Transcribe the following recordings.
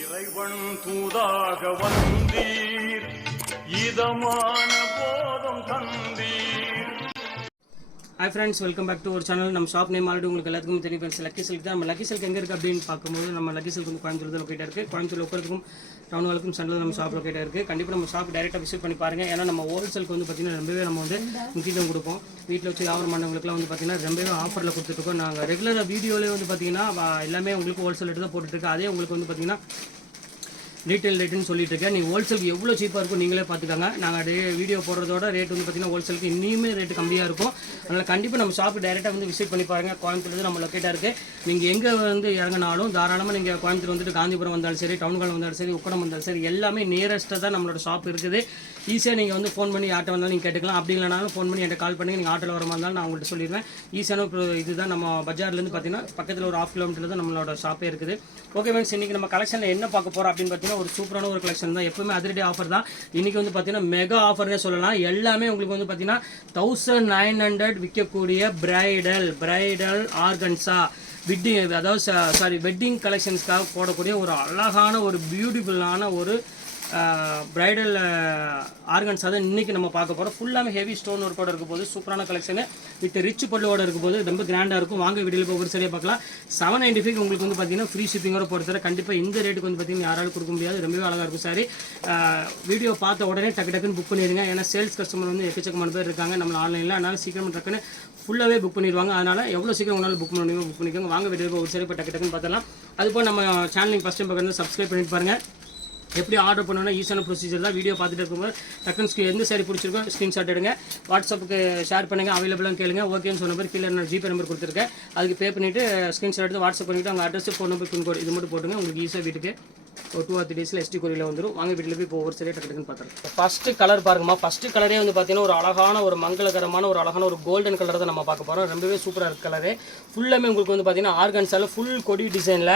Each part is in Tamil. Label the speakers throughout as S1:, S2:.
S1: இறைவன் தூதாக வந்தீர். இதமான போதம் தந்தீர்
S2: hi friends welcome back to ஒரு சேனல் நம்ம ஷாப் நேம் ஆல்ரெடி உங்களுக்கு எல்லாத்துக்கும் தெரியும் ஃப்ரெண்ட்ஸ் லக்கி சில்க் தான். நம்ம லக்கி சில்க் எங்கே இருக்குது அப்படின்னு பார்க்கும்போது நம்ம லக்கி சில்க் வந்து கோயம்புத்தூர் தான் லொக்கேட்டாக இருக்குது கோயம்புத்தூர் லோக்கலுக்கும் டவுன் வாலுக்கும் சென்டரில் நம்ம ஷாப் லொக்கேட்டாக இருக்குது கண்டிப்பாக நம்ம ஷாப் டேரெக்டாக விசிட் பண்ணி பாருங்கள் ஏன்னா நம்ம ஹோல்சேலுக்கு வந்து பார்த்திங்கன்னா ரொம்பவே நம்ம வந்து முக்கியத்துவம் கொடுப்போம். வீட்டில் வச்சு வியாபாரம் பண்ணவங்களுக்குலாம் வந்து பார்த்திங்கன்னா ரொம்பவே ஆஃபரில் கொடுத்துட்ருக்கோம் நாங்கள் ரெகுலராக வீடியோலேயே வந்து பார்த்திங்கன்னா எல்லாமே உங்களுக்கு ஹோல்சேல் எடுத்து தான் போட்டுட்ருக்கு அதே உங்களுக்கு வந்து பார்த்திங்கன்னா ரீட்டைல் ரேட்டுன்னு சொல்லிட்டு இருக்கேன். நீங்கள் ஹோல்சேலுக்கு எவ்வளோ சீப்பாக இருக்கும் நீங்களே பார்த்துக்கோங்க. நாங்கள் டே வீடியோ போடுறதோட ரேட் வந்து பார்த்தீங்கன்னா ஹோல்சேலுக்கு இன்னுமே ரேட்டு கம்மியாக இருக்கும். அதனால் கண்டிப்பாக நம்ம ஷாப்பு டேரெக்டாக வந்து விசிட் பண்ணி பாருங்கள் கோயம்புத்தூர் நம்ம லொக்கேட்டாக இருக்குது நீங்கள் எங்கே வந்து இறங்கினாலும் தாராளமாக நீங்கள் கோயம்புத்தூர் வந்துட்டு காந்திபுரம் வந்தாலும் சரி டவுன்கால் வந்தாலும் சரி உக்கடம் வந்தாலும் சரி எல்லாமே நியரஸ்ட்டாக தான் நம்மளோட ஷாப் இருக்குது. ஈஸியாக நீங்கள் வந்து ஃபோன் பண்ணி ஆட்டோ வந்தாலும் நீங்கள் கேட்டுக்கலாம். அப்படி இல்லைனாலும் ஃபோன் பண்ணி என்கிட்ட கால் பண்ணி நீங்கள் ஆட்டோவில் வர மாதிரி இருந்தாலும் நான் உங்கள்கிட்ட சொல்லிடுவேன். ஈஸியான இதுதான். நம்ம பஜார்லேருந்து பார்த்தீங்கன்னா பக்கத்தில் ஒரு ஆஃப் கிலோமீட்டர் தான் நம்மளோட ஷாப்பே இருக்குது. ஓகே ஃப்ரெண்ட்ஸ் இன்றைக்கி நம்ம கலெக்ஷனில் என்ன பார்க்க போகிறோம் அப்படின்னு பார்த்தீங்கன்னா ஒரு சூப்பரான ஒரு கலெக்ஷன் தான். எப்பவுமே அதிரடி ஆஃபர் தான். இன்றைக்கி வந்து பார்த்தீங்கன்னா மெகா ஆஃபர்னே சொல்லலாம். எல்லாமே உங்களுக்கு வந்து பார்த்தீங்கன்னா தௌசண்ட் நைன் ஹண்ட்ரட் விற்கக்கூடிய பிரைடல் பிரைடல் ஆர்கன்ஸா வெட்டிங் அதாவது சாரி வெட்டிங் கலெக்ஷன்ஸ்க்காக போடக்கூடிய ஒரு அழகான ஒரு பியூட்டிஃபுல்லான ஒரு பிரைடல் ஆர்கன்ஸ் அதான் இன்றைக்கி நம்ம பார்க்க போகிறோம் ஃபுல்லாமே ஹெவி ஸ்டோன் ஒர்க்கோட இருக்க போது சூப்பரான கலெக்ஷனு வித் ரிச் பல்லுவோட இருக்கும் போது ரொம்ப கிராண்டாக இருக்கும். வாங்க வீடியோவில் போய் ஒரு சரியாக பார்க்கலாம். செவன் நைன்டி ஃபைவ் உங்களுக்கு வந்து பார்த்தீங்கன்னா ஃப்ரீ ஷிப்பிங்கோட பொறுத்தவரை கண்டிப்பாக இந்த ரேட்டுக்கு வந்து பார்த்தீங்கன்னா யாராலும் கொடுக்க முடியாது. ரொம்பவே அழகாக இருக்கும் சாரி வீடியோ பார்த்த உடனே டக்கு டக்குன்னு புக் பண்ணிடுங்க. ஏன்னா சேல்ஸ் கஸ்டமர் வந்து எக்கச்சக்கமான பேர் இருக்காங்க. நம்ம ஆன்லைனில் அதனால் சீக்கிரம் டக்குன்னு ஃபுல்லாகவே புக் பண்ணிடுவாங்க. அதனால் எவ்வளோ சீக்கிரம் உங்களால் புக் பண்ண முடியுமோ புக் பண்ணிக்கோங்க. வாங்க வீடியோ ஒரு சரி இப்போ டக்கு டக்குன்னு பார்த்துலாம் அதுபோல் நம்ம சேனலிங் ஃபஸ்ட் டைம் பார்க்குறது சப்ஸ்கிரைப் பண்ணிட்டு பாருங்கள் எப்படி ஆர்டர் பண்ணணும்னா ஈஸியான ப்ரொசீஜர் தான் வீடியோ பார்த்துட்டு இருக்கும்போது டக்குன்னு எந்த சாரி பிடிச்சிருக்கோ ஸ்க்ரீன்ஷாட் எடுங்க. வாட்ஸ்அப்புக்கு ஷேர் பண்ணுங்கள் அவைலபிளாக கேளுங்க. ஓகேன்னு சொன்ன மாதிரி கீழே நான் ஜிபே நம்பர் கொடுத்துருக்கேன். அதுக்கு பே பண்ணிவிட்டு ஸ்க்ரீன்ஷாட் எடுத்து வாட்ஸ்அப் பண்ணிவிட்டு அவங்க அட்ரஸ் ஃபோன் நம்பர் பின்கோடு இது மட்டும் போட்டுங்க. உங்களுக்கு ஈஸியாக வீட்டுக்கு ஒரு டூ ஆர் த்ரீ டேஸில் எஸ்டி கொரியில் வந்துடும் வாங்க வீட்டில் போய் இப்போ ஒவ்வொரு சரியாக டக்கு டக்குன்னு பார்த்துருக்கோம் ஃபஸ்ட்டு கலர் பாருங்கம்மா. ஃபஸ்ட்டு கலரே வந்து பார்த்தீங்கன்னா ஒரு அழகான ஒரு மங்களகரமான ஒரு அழகான ஒரு கோல்டன் கலர் தான் நம்ம பார்க்க போகிறோம் ரொம்பவே சூப்பராக இருக்கு கலரு ஃபுல்லாமே உங்களுக்கு வந்து பார்த்தீங்கன்னா ஆர்கன்ஸால் ஃபுல் கொடி டிசைனில்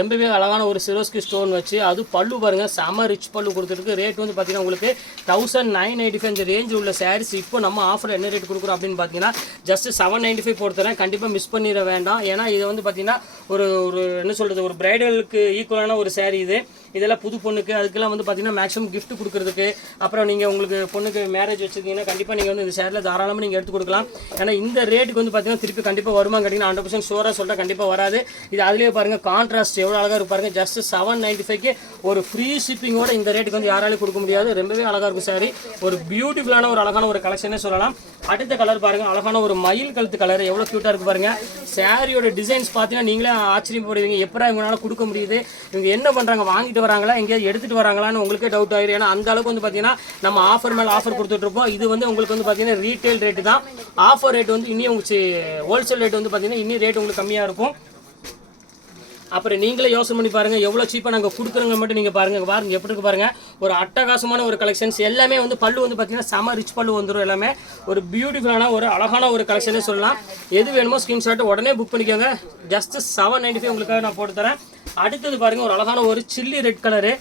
S2: ரொம்பவே அழகான ஒரு சிரோஸ்கி ஸ்டோன் வச்சு அது பல்லு பாருங்கள் செம ரிச் பல்லு கொடுத்துருக்கு. ரேட் வந்து பார்த்தீங்கன்னா உங்களுக்கு தௌசண்ட் நைன் எயிட்டி ஃபைவ் இந்த ரேஞ்ச் உள்ள சாரீஸ் இப்போ நம்ம ஆஃபர் என்ன ரேட் கொடுக்குறோம் அப்படின்னு பார்த்தீங்கன்னா ஜஸ்ட் செவன் நைன்ட்டி ஃபைவ் போடுறேன் கண்டிப்பாக மிஸ் பண்ணிட வேண்டாம். ஏன்னா இது வந்து பார்த்தீங்கன்னா ஒரு ஒரு என்ன சொல்கிறது ஒரு பிரைடலுக்கு ஈக்குவலான ஒரு சேரீ இது. இதெல்லாம் புது பொண்ணுக்கு அதுக்கெல்லாம் வந்து பார்த்தீங்கன்னா மேக்ஸிமம் கிஃப்ட் கொடுக்குறதுக்கு அப்புறம் நீங்கள் உங்களுக்கு பொண்ணுக்கு மேரேஜ் வச்சுருந்தீங்கன்னா கண்டிப்பாக நீங்கள் வந்து இந்த சேரில் தாராளமாக நீங்கள் எடுத்து கொடுக்கலாம். ஏன்னா இந்த ரேட்டுக்கு வந்து பார்த்தீங்கன்னா திருப்பி கண்டிப்பாக வருமா கேட்டிங்கன்னா ஹண்ட்ரட் பர்சன்ட் ஷோராக சொல்லிட்டா கண்டிப்பாக வராது. இது அதுலேயே பாருங்கள் கான்ட்ராஸ்ட் எவ்வளோ அழகாக இருக்கும் பாருங்கள் ஜஸ்ட் செவன் நைன்ட்டி ஃபைவ்க்கு ஒரு ஃப்ரீ ஷிப்பிங்கோட இந்த ரேட்டுக்கு வந்து யாராலையும் கொடுக்க முடியாது. ரொம்பவே அழகாக இருக்கும் சாரி ஒரு பியூட்டிஃபுல்லான ஒரு அழகான ஒரு கலெக்ஷனே சொல்லலாம். அடுத்த கலர் பாருங்க அழகான ஒரு மயில் கழுத்து கலர் எவ்வளோ க்யூட்டாக இருக்கு பாருங்க. சாரியோட டிசைன்ஸ் பார்த்தீங்கன்னா நீங்களே ஆச்சரியப்படுவீங்க எப்படா இவங்களால கொடுக்க முடியுது? இவங்க என்ன பண்ணுறாங்க வாங்கிட்டு வராங்களா எங்கேயாவது எடுத்துட்டு வராங்களான்னு உங்களுக்கே டவுட் ஆயிரும். ஏன்னா அந்த அளவுக்கு வந்து பார்த்தீங்கன்னா நம்ம ஆஃபர் மேலே ஆஃபர் கொடுத்துட்டு இருப்போம். இது வந்து உங்களுக்கு வந்து பார்த்தீங்கன்னா ரீட்டைல் ரேட்டு தான். ஆஃபர் ரேட் வந்து இன்னும் உங்களுக்கு ஹோல்சேல் ரேட் வந்து பார்த்தீங்கன்னா இன்னும் ரேட் உங்களுக்கு கம்மியாக இருக்கும். அப்புறம் நீங்களே யோசனை பண்ணி பாருங்கள் எவ்வளோ சீப்பாக நாங்கள் கொடுக்குறோங்க மட்டும் நீங்கள் பாருங்க பாருங்கள் பாருங்க எப்படி இருக்கு பாருங்கள் ஒரு அட்டகாசமான ஒரு கலெக்ஷன்ஸ் எல்லாமே வந்து பல்லு வந்து பார்த்தீங்கன்னா செம ரிச் பல்லு வந்துடும் எல்லாமே. ஒரு பியூட்டிஃபுல்லான ஒரு அழகான ஒரு கலெக்ஷனே சொல்லலாம். எது வேணுமோ ஸ்க்ரீன்ஷாட் உடனே புக் பண்ணிக்கோங்க. ஜஸ்ட் செவன் நைன்டி ஃபைவ் உங்களுக்காக நான் போட்டு தரேன். அடுத்தது பாருங்கள் ஒரு அழகான ஒரு சில்லி ரெட் கலரு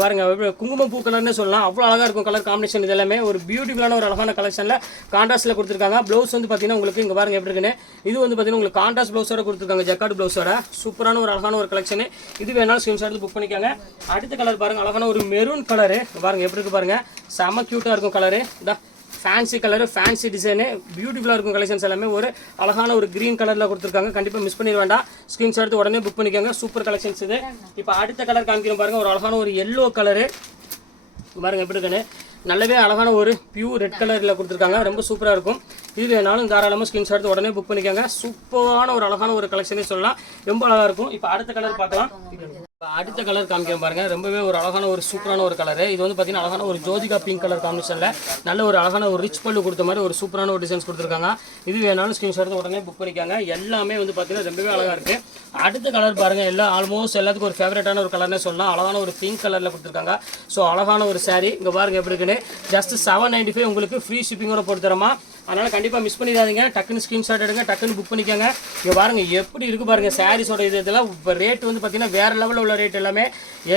S2: பாருங்க குங்குமம் பூ கலர்னு சொல்லலாம். அவ்வளோ அழகாக இருக்கும் கலர் காம்பினேஷன் இது எல்லாமே ஒரு பியூட்டிஃபுல்லான ஒரு அழகான கலெக்ஷனில் கான்ட்ராஸ்ட்டில் கொடுத்துருக்காங்க. ப்ளவுஸ் வந்து பார்த்தீங்கன்னா உங்களுக்கு இங்கே பாருங்க எப்படி இருக்குன்னு. இது வந்து பார்த்தீங்கன்னா உங்களுக்கு கான்ட்ராஸ்ட் ப்ளவுஸோட கொடுத்துருக்காங்க ஜக்கார்டு ப்ளவுஸோட சூப்பரான ஒரு அழகான ஒரு கலெக்ஷன் இது வேணாலும் ஸ்கிரீன்ஷாட் எடுத்து புக் பண்ணிக்காங்க. அடுத்த கலர் பாருங்கள் அழகான ஒரு மெரூன் கலரு பாருங்கள் எப்படி இருக்கு பாருங்கள் செம க்யூட்டாக இருக்கும் கலரு இதான் ஃபேன்சி கலரு ஃபேன்சி டிசைனு பியூட்டிஃபுல்லாக இருக்கும் கலெக்ஷன்ஸ் எல்லாமே. ஒரு அழகான ஒரு க்ரீன் கலரில் கொடுத்துருக்காங்க. கண்டிப்பாக மிஸ் பண்ணிட வேண்டாம். ஸ்க்ரீன்ஷாட் எடுத்து உடனே புக் பண்ணிக்கோங்க. சூப்பர் கலெக்ஷன்ஸ் இது. இப்போ அடுத்த கலர் காமிக்கிறோம் பாருங்க. ஒரு அழகான ஒரு எல்லோ கலரு பாருங்கள் எப்படி இருக்குன்னு. நல்லாவே அழகான ஒரு பியூர் ரெட் கலரில் கொடுத்துருக்காங்க. ரொம்ப சூப்பராக இருக்கும். இது வேணாலும் தாராளமாக ஸ்க்ரீன்ஷாட் எடுத்து உடனே புக் பண்ணிக்கோங்க. சூப்பரான ஒரு அழகான ஒரு கலெக்ஷனே சொல்லலாம். ரொம்ப அழகாக இருக்கும். இப்போ அடுத்த கலர் பார்க்கலாம். அடுத்த கலர் காமிக்கிறேன் பாருங்க. ரொம்பவே ஒரு அழகான ஒரு சூப்பரான ஒரு கலர் இது வந்து பார்த்தீங்கன்னா அழகான ஒரு ஜோதிகா பிங்க் கலர் காம்பினேஷனில் நல்ல ஒரு அழகான ஒரு ரிச் பல்லு கொடுத்த மாதிரி ஒரு சூப்பரான ஒரு டிசைன்ஸ் கொடுத்துருக்காங்க. இது வேணாலும் ஸ்க்ரீன்ஷாட் உடனே புக் பண்ணிக்காங்க. எல்லாமே வந்து பார்த்தீங்கன்னா ரொம்பவே அழகாக இருக்குது அடுத்த கலர் பாருங்க. எல்லாம் ஆல்மோஸ்ட் எல்லாத்துக்கும் ஒரு ஃபேவரட்டான ஒரு கலர்னே சொல்லலாம். அழகான ஒரு பிங்க் கலரில் கொடுத்துருக்காங்க. ஸோ அழகான ஒரு சாரீ இங்கே பாருங்க எப்படி இருக்குன்னு. ஜஸ்ட் செவன் நைன்டி ஃபைவ் உங்களுக்கு ஃப்ரீ ஷிப்பிங்கோட போட்டு அதனால் கண்டிப்பாக மிஸ் பண்ணிடாதீங்க. டக்குன்னு ஸ்க்ரீன்ஷாட் எடுங்க டக்குன்னு புக் பண்ணிக்கோங்க. இங்கே பாருங்கள் எப்படி இருக்குது பாருங்கள் சாரீஸோட இது இதெல்லாம் இப்போ ரேட் வந்து பார்த்தீங்கன்னா வேற லெவலில் உள்ள ரேட் எல்லாமே.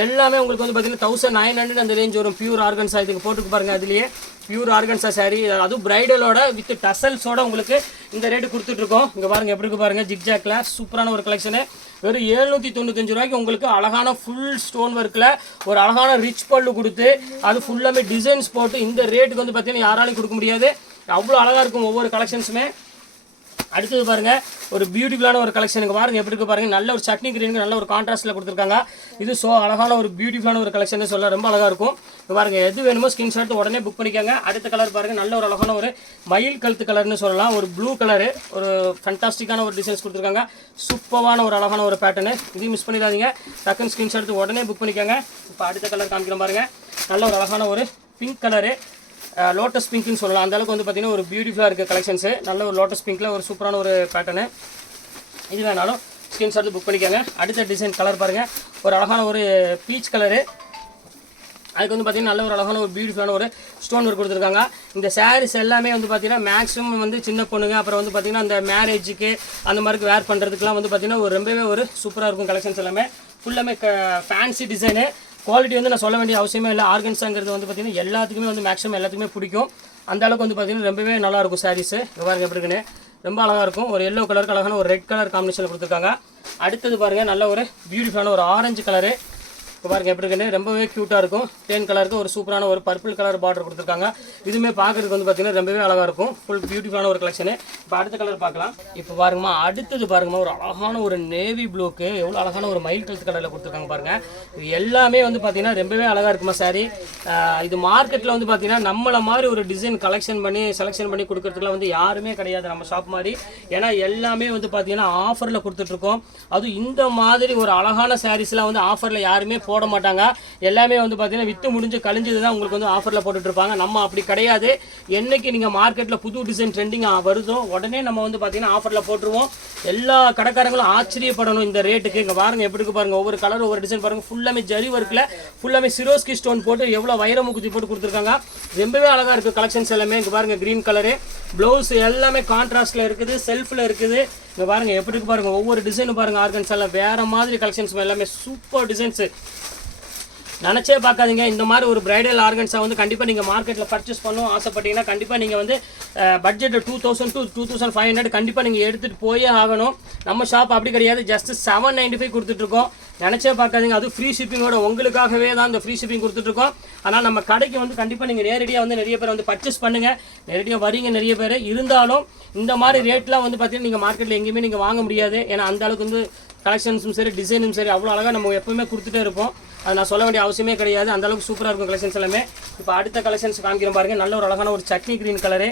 S2: எல்லாமே உங்களுக்கு வந்து பார்த்தீங்கன்னா தௌசண்ட் நைன் ஹண்ட்ரட் அந்த ரேஞ்ச் வரும். பியூர் ஆர்கன்ஸா இதுக்கு போட்டுக்கு பாருங்கள் அதுலேயே. பியூர் ஆர்கன்ஸா saree அதுவும் பிரைடலோட வித் டசல்ஸோட உங்களுக்கு இந்த ரேட்டு கொடுத்துட்ருக்கோம் இங்கே பாருங்கள் எப்படி இருக்கு பாருங்கள் ஜிக்ஜாக்ல சூப்பரான ஒரு கலெக்ஷனு வெறும் எழுநூற்றி தொண்ணூத்தஞ்சு ரூபாய்க்கு உங்களுக்கு அழகான ஃபுல் ஸ்டோன் ஒர்க்கில் ஒரு அழகான ரிச் பல்லு கொடுத்து அது ஃபுல்லாமே டிசைன்ஸ் போட்டு இந்த ரேட்டுக்கு வந்து பார்த்தீங்கன்னா யாராலையும் கொடுக்க முடியாது. அவ்வளோ அழகாக இருக்கும் ஒவ்வொரு கலெக்ஷன்ஸுமே அடுத்தது பாருங்கள் ஒரு பியூட்டிஃபுல்லான ஒரு கலெக்ஷனுக்கு பாருங்கள் எப்படி இருக்கு பாருங்கள் நல்ல ஒரு சட்னி கிரீனுக்கு நல்ல ஒரு கான்ட்ராஸ்ட்டில் கொடுத்துருக்காங்க. இது ஸோ அழகான ஒரு பியூட்டிஃபுல்லான ஒரு கலெக்ஷன் சொல்ல ரொம்ப அழகாக இருக்கும். பாருங்கள் எது வேணுமோ ஸ்கிரீன்ஷாட் எடுத்து உடனே புக் பண்ணிக்கோங்க. அடுத்த கலர் பாருங்கள் நல்ல ஒரு அழகான ஒரு மயில் கழுத்து கலர்னு சொல்லலாம். ஒரு ப்ளூ கலரு ஒரு ஃபண்டாஸ்டிக்கான ஒரு டிசைன்ஸ் கொடுத்துருக்காங்க. சூப்பரான ஒரு அழகான ஒரு பேட்டர்னு இதையும் மிஸ் பண்ணிடாதீங்க. டக்குன்னு ஸ்கிரீன்ஷாட் எடுத்து உடனே புக் பண்ணிக்கோங்க. இப்போ அடுத்த கலர் காமிக்கிறோம் பாருங்கள் நல்ல ஒரு அழகான ஒரு பிங்க் கலரு லோட்டஸ் பிங்க்னு சொல்லலாம். அந்த அளவுக்கு வந்து பார்த்தீங்கன்னா ஒரு பியூட்டிஃபுல்லாக இருக்குது கலெக்ஷன்ஸு நல்ல ஒரு லோட்டஸ் பிங்க்கில் ஒரு சூப்பரான ஒரு பேட்டர்னு இது வேணாலும் ஸ்கிரீன்ஷாட் புக் பண்ணிக்கோங்க. அடுத்த டிசைன் கலர் பாருங்கள் ஒரு அழகான ஒரு பீச் கலரு அதுக்கு வந்து பார்த்திங்கன்னா நல்ல ஒரு அழகான ஒரு பியூட்டிஃபுல்லான ஒரு ஸ்டோன் ஒர்க் கொடுத்துருக்காங்க. இந்த சாரீஸ் எல்லாமே வந்து பார்த்திங்கன்னா மேக்ஸிமம் வந்து சின்ன பொண்ணுங்க அப்புறம் வந்து பார்த்தீங்கன்னா அந்த மேரேஜுக்கு அந்த மாதிரி வேர் பண்ணுறதுக்குலாம் வந்து பார்த்தீங்கன்னா ஒரு ரொம்பவே ஒரு சூப்பராக இருக்கும் கலெக்ஷன்ஸ் எல்லாமே. ஃபுல்லாமே க ஃபேன்சி டிசைனு குவாலிட்டி வந்து நான் சொல்ல வேண்டிய அவசியமே இல்லை. ஆர்கன்ஸாங்கிறது வந்து பார்த்தீங்கன்னா எல்லாத்துக்குமே வந்து மேக்ஸிமம் எல்லாத்துக்குமே பிடிக்கும். அந்த அளவுக்கு வந்து பார்த்திங்கன்னா ரொம்பவே நல்லாயிருக்கும் சாரீஸு பாருங்க எப்படி இருக்குன்னு. ரொம்ப அழகாக இருக்கும். ஒரு எல்லோ கலருக்கு அழகான ஒரு ரெட் கலர் காம்பினேஷனில் கொடுத்துருக்காங்க. அடுத்தது பாருங்கள் நல்ல ஒரு பியூட்டிஃபுல்லான ஒரு ஆரஞ்சு கலரு இப்போ பாருங்க எப்படி இருக்குன்னு? ரொம்பவே க்யூட்டாக இருக்கும். தேன் கலருக்கு ஒரு சூப்பரான ஒரு பர்பிள் கலர் பார்டர் கொடுத்துருக்காங்க. இதுவுமே பார்க்குறதுக்கு வந்து பார்த்தீங்கன்னா ரொம்பவே அழகாக இருக்கும். ஃபுல் பியூட்டிஃபுல்லான ஒரு கலெக்ஷனு இப்போ அடுத்த கலர் பார்க்கலாம். இப்போ பாருங்கம்மா அடுத்தது பாருங்கம்மா ஒரு அழகான ஒரு நேவி ப்ளூக்கு எவ்வளோ அழகான ஒரு மயில் கழுத்து கலரில் கொடுத்துருக்காங்க பாருங்கள் இது எல்லாமே வந்து பார்த்திங்கன்னா ரொம்பவே அழகாக இருக்குமா சாரி இது மார்க்கெட்டில் வந்து பார்த்தீங்கன்னா நம்மளை மாதிரி ஒரு டிசைன் கலெக்ஷன் பண்ணி செலெக்ஷன் பண்ணி கொடுக்கறதுக்குலாம் வந்து யாருமே கிடையாது நம்ம ஷாப் மாதிரி. ஏன்னா எல்லாமே வந்து பார்த்திங்கன்னா ஆஃபரில் கொடுத்துட்ருக்கோம் அதுவும் இந்த மாதிரி ஒரு அழகான சாரீஸ்லாம் வந்து ஆஃபரில் யாருமே போ போட மாட்டாங்க எல்லாமே வந்து பார்த்தீங்கன்னா விற்று முடிஞ்சு கழிஞ்சது தான் உங்களுக்கு வந்து ஆஃபரில் போட்டுட்ருப்பாங்க. நம்ம அப்படி கிடையாது. என்னைக்கு நீங்கள் மார்க்கெட்டில் புது டிசைன் ட்ரெண்டிங் வருதோ உடனே நம்ம வந்து பார்த்தீங்கன்னா ஆஃபரில் போட்டுருவோம். எல்லா கடைக்காரங்களும் ஆச்சரியப்படணும் இந்த ரேட்டுக்கு இங்கே பாருங்க எப்படி இருக்கு பாருங்க. ஒவ்வொரு கலர் ஒவ்வொரு டிசைன் பாருங்க. ஃபுல்லாமே ஜரி ஒர்க்கில் ஃபுல்லாமே சிரோஸ்கி ஸ்டோன் போட்டு எவ்வளோ வைரமுக்குச்சி போட்டு கொடுத்துருக்காங்க. ரொம்பவே அழகாக இருக்குது கலெக்ஷன்ஸ் எல்லாமே. இங்கே பாருங்க க்ரீன் கலரு ப்ளவுஸ் எல்லாமே கான்ட்ராஸ்டில் இருக்குது செல்ஃபில் இருக்குது. இங்கே பாருங்கள் எப்படி இருக்கு பாருங்க. ஒவ்வொரு டிசைனும் பாருங்கள் ஆர்கன்ஸ் எல்லாம் வேறு மாதிரி கலெக்ஷன்ஸ் எல்லாமே சூப்பர் டிசைன்ஸு நினச்சே பார்க்காதீங்க. இந்த மாதிரி ஒரு பிரைடல் ஆர்கன்ஸாக வந்து கண்டிப்பாக நீங்கள் மார்க்கெட்டில் பர்ச்சேஸ் பண்ணணும் ஆசைப்பட்டீங்கன்னா கண்டிப்பாக நீங்கள் வந்து budget two thousand two two thousand five hundred கண்டிப்பாக நீங்கள் எடுத்துகிட்டு போயே ஆகணும். நம்ம ஷாப் அப்படி கிடையாது. ஜஸ்ட் செவன் நைன்ட்டி ஃபைவ் கொடுத்துட்ருக்கோம் நினச்சே பார்க்காதீங்க. அது ஃப்ரீ ஷிப்பிங்கோட உங்களுக்காகவே தான் இந்த ஃப்ரீ ஷிப்பிங் கொடுத்துட்ருக்கோம் ஆனால் நம்ம கடைக்கு வந்து கண்டிப்பாக நீங்கள் நேரடியாக வந்து நிறைய பேர் வந்து பர்ச்சேஸ் பண்ணுங்கள் நேரடியாக வரீங்க நிறைய பேர். இருந்தாலும் இந்த மாதிரி ரேட்லாம் வந்து பார்த்தீங்கன்னா நீங்கள் மார்க்கெட்டில் எங்கேயுமே நீங்கள் வாங்க முடியாது. ஏன்னா அந்த அளவுக்கு வந்து கலெக்ஷன்ஸும் சரி டிசைனும் சரி அவ்வளோ அழகாக நம்ம எப்பவுமே கொடுத்துட்டே இருப்போம். அது நான் சொல்ல வேண்டிய அவசியமே கிடையாது. அந்தளவுக்கு சூப்பராக இருக்கும் கலெக்ஷன்ஸ் எல்லாமே. இப்போ அடுத்த கலெக்ஷன்ஸ் காமிக்கிறோம் பாருங்கள் நல்ல ஒரு அழகான ஒரு சட்னி கிரீன் கலரு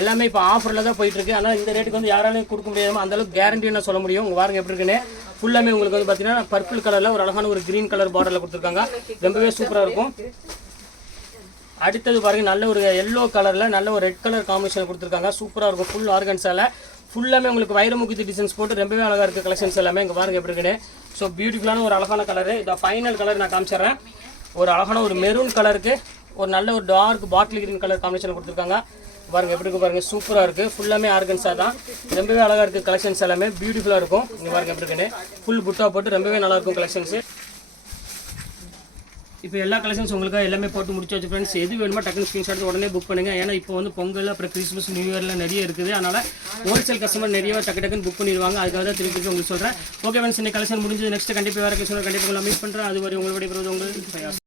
S2: எல்லாமே இப்போ ஆஃபரில் தான் போயிட்டுருக்கு. ஆனால் இந்த ரேட்டுக்கு வந்து யாராலையும் கொடுக்க முடியாமல் அந்தளவுக்கு கேரண்டின்னு கேரண்டி நான் சொல்ல முடியும். உங்கள் பாருங்க எப்படி இருக்குன்னு. ஃபுல்லாமே உங்களுக்கு வந்து பார்த்தீங்கன்னா பர்பிள் கலரில் ஒரு அழகான ஒரு க்ரீன் கலர் பார்டரில் கொடுத்துருக்காங்க. ரொம்பவே சூப்பராக இருக்கும். அடுத்தது பாருங்கள் நல்ல ஒரு எல்லோ கலரில் நல்ல ஒரு ரெட் கலர் காம்பினேஷன் கொடுத்துருக்காங்க. சூப்பராக இருக்கும் ஃபுல் ஆர்கன்ஸால் ஃபுல்லாமே உங்களுக்கு வைரமுகத்து டிசைன்ஸ் போட்டு ரொம்பவே அழகாக இருக்குது கலெக்ஷன்ஸ் எல்லாமே. இங்கே பாருங்க எப்படி இருக்குன்னு. ஸோ பியூட்டிஃபுல்லான ஒரு அழகான கலரு இந்த ஃபைனல் கலர் நான் காமிச்சிடுறேன். ஒரு அழகான ஒரு மெரூன் கலருக்கு ஒரு நல்ல ஒரு dark bottle green colour combination கொடுத்துருக்காங்க. பாருங்கள் எப்படி இருக்கு பாருங்கள் சூப்பராக இருக்குது ஃபுல்லாமே ஆர்கன்ஸாக தான். ரொம்பவே அழகாக இருக்குது கலெக்ஷன்ஸ் எல்லாமே. பியூட்டிஃபுல்லாக இருக்கும். இங்கே பாருங்கள் எப்படி இருக்குன்னு. ஃபுல் புட்டா போட்டு ரொம்பவே நல்லாயிருக்கும் கலெக்ஷன்ஸு இப்போ எல்லா கலெக்ஷன்ஸ் உங்களுக்கு எல்லாமே போட்டு முடிச்சாச்சு ஃப்ரெண்ட்ஸ் எது வேணுமோ டக்குனு ஸ்க்ரீன்ஷாட் உடனே புக் பண்ணுங்கள் ஏன்னா இப்போ வந்து பொங்கல் அப்புறம் கிறிஸ்மஸ் நியூ இயர்லாம் நிறைய இருக்குது. அதனால் ஹோல்சேல் கஸ்டமர் நிறைய டக்கு டக்குன்னு புக் பண்ணிடுவாங்க. அதுக்காக தான் திருப்பி உங்களுக்கு சொல்கிறேன் ஓகே ஃப்ரெண்ட்ஸ் இன்னைக்கு கலெக்ஷன் முடிஞ்சது. நெக்ஸ்ட் கண்டிப்பாக வேறு கலெக்ஷன் கண்டிப்பாக மீட் பண்ணுறேன் அது வரை உங்களுடைய உங்களுக்கு